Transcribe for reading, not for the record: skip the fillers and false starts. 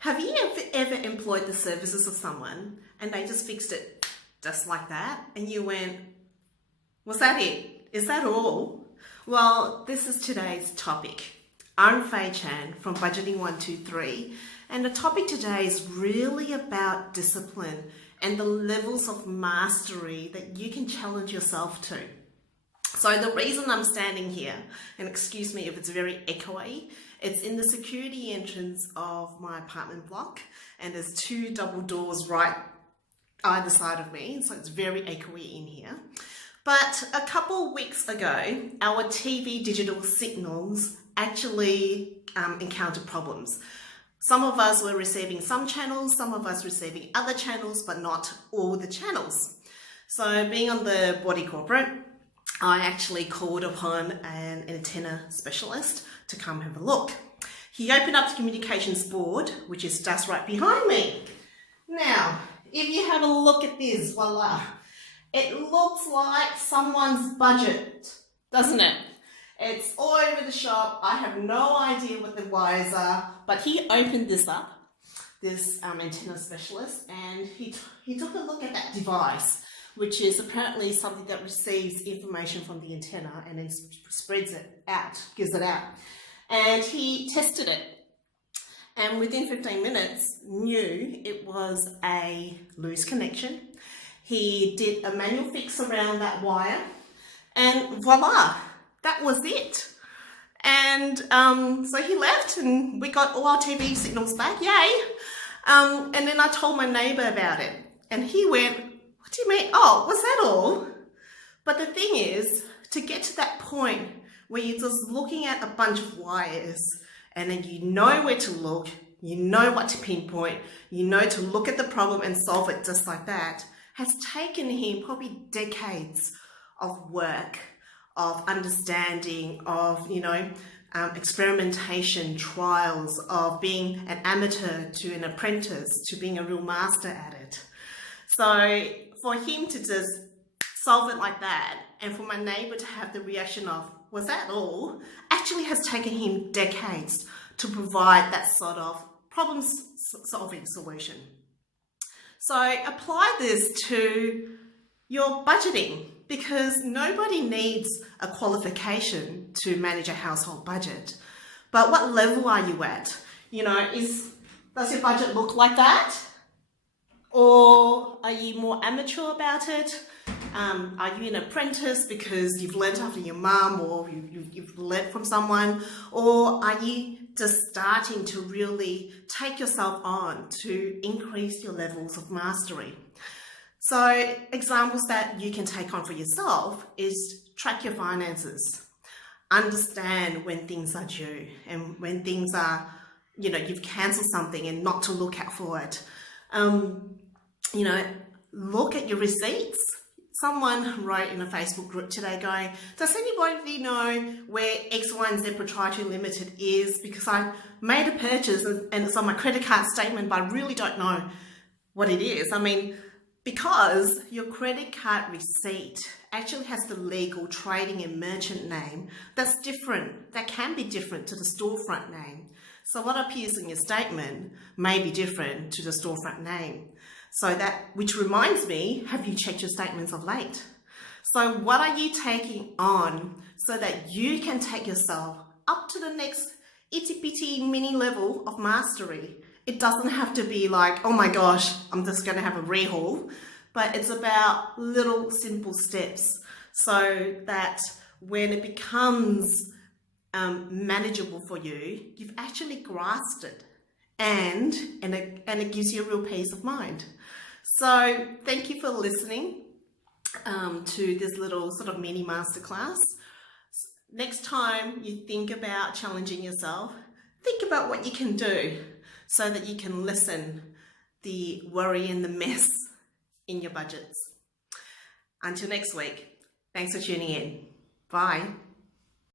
Have you ever employed the services of someone and they just fixed it just like that? And you went, was that it? Is that all? Well, this is today's topic. I'm Fei Chan from Budgeting 123, and the topic today is really about discipline and the levels of mastery that you can challenge yourself to. So the reason I'm standing here, and excuse me if it's very echoey, it's in the security entrance of my apartment block, and there's two double doors right either side of me, so it's very echoey in here. But a couple of weeks ago, our TV digital signals actually encountered problems. Some of us were receiving some channels, some of us receiving other channels, but not all the channels. So being on the body corporate, I actually called upon an antenna specialist to come have a look. He opened up the communications board, which is just right behind me. Now, if you have a look at this, voila, it looks like someone's budget, doesn't it? It's all over the shop. I have no idea what the wires are, but he opened this up, this antenna specialist, and he took a look at that device, which is apparently something that receives information from the antenna and then spreads it out, gives it out. And he tested it, and within 15 minutes knew it was a loose connection. He did a manual fix around that wire, and voila, that was it. And so he left, and we got all our TV signals back, yay. And then I told my neighbour about it, and he went, what do you mean? Oh, was that all? But the thing is, to get to that point where you're just looking at a bunch of wires and then you know where to look, you know what to pinpoint, you know to look at the problem and solve it just like that, has taken him probably decades of work, of understanding, of, experimentation, trials, of being an amateur to an apprentice to being a real master at it. So for him to just solve it like that, and for my neighbour to have the reaction of, was that all? Actually has taken him decades to provide that sort of problem-solving solution. So apply this to your budgeting, because nobody needs a qualification to manage a household budget. But what level are you at? Does your budget look like that? Or are you more amateur about it? Are you an apprentice because you've learnt after your mum, or you've learnt from someone? Or are you just starting to really take yourself on to increase your levels of mastery? So examples that you can take on for yourself is track your finances. Understand when things are due, and when things are, you've cancelled something and not to look out for it. Look at your receipts. Someone wrote in a Facebook group today going, does anybody know where X, Y, and Z Proprietary Limited is? Because I made a purchase and it's on my credit card statement, but I really don't know what it is. Because your credit card receipt actually has the legal trading and merchant name that's different, that can be different to the storefront name. So what appears in your statement may be different to the storefront name. Which reminds me, have you checked your statements of late? So what are you taking on so that you can take yourself up to the next itty bitty mini level of mastery? It doesn't have to be like, oh my gosh, I'm just going to have a rehaul, but it's about little simple steps so that when it becomes manageable for you, you've actually grasped it, and it gives you a real peace of mind. So thank you for listening to this little sort of mini masterclass. Next time you think about challenging yourself, think about what you can do so that you can lessen the worry and the mess in your budgets. Until next week, thanks for tuning in. Bye.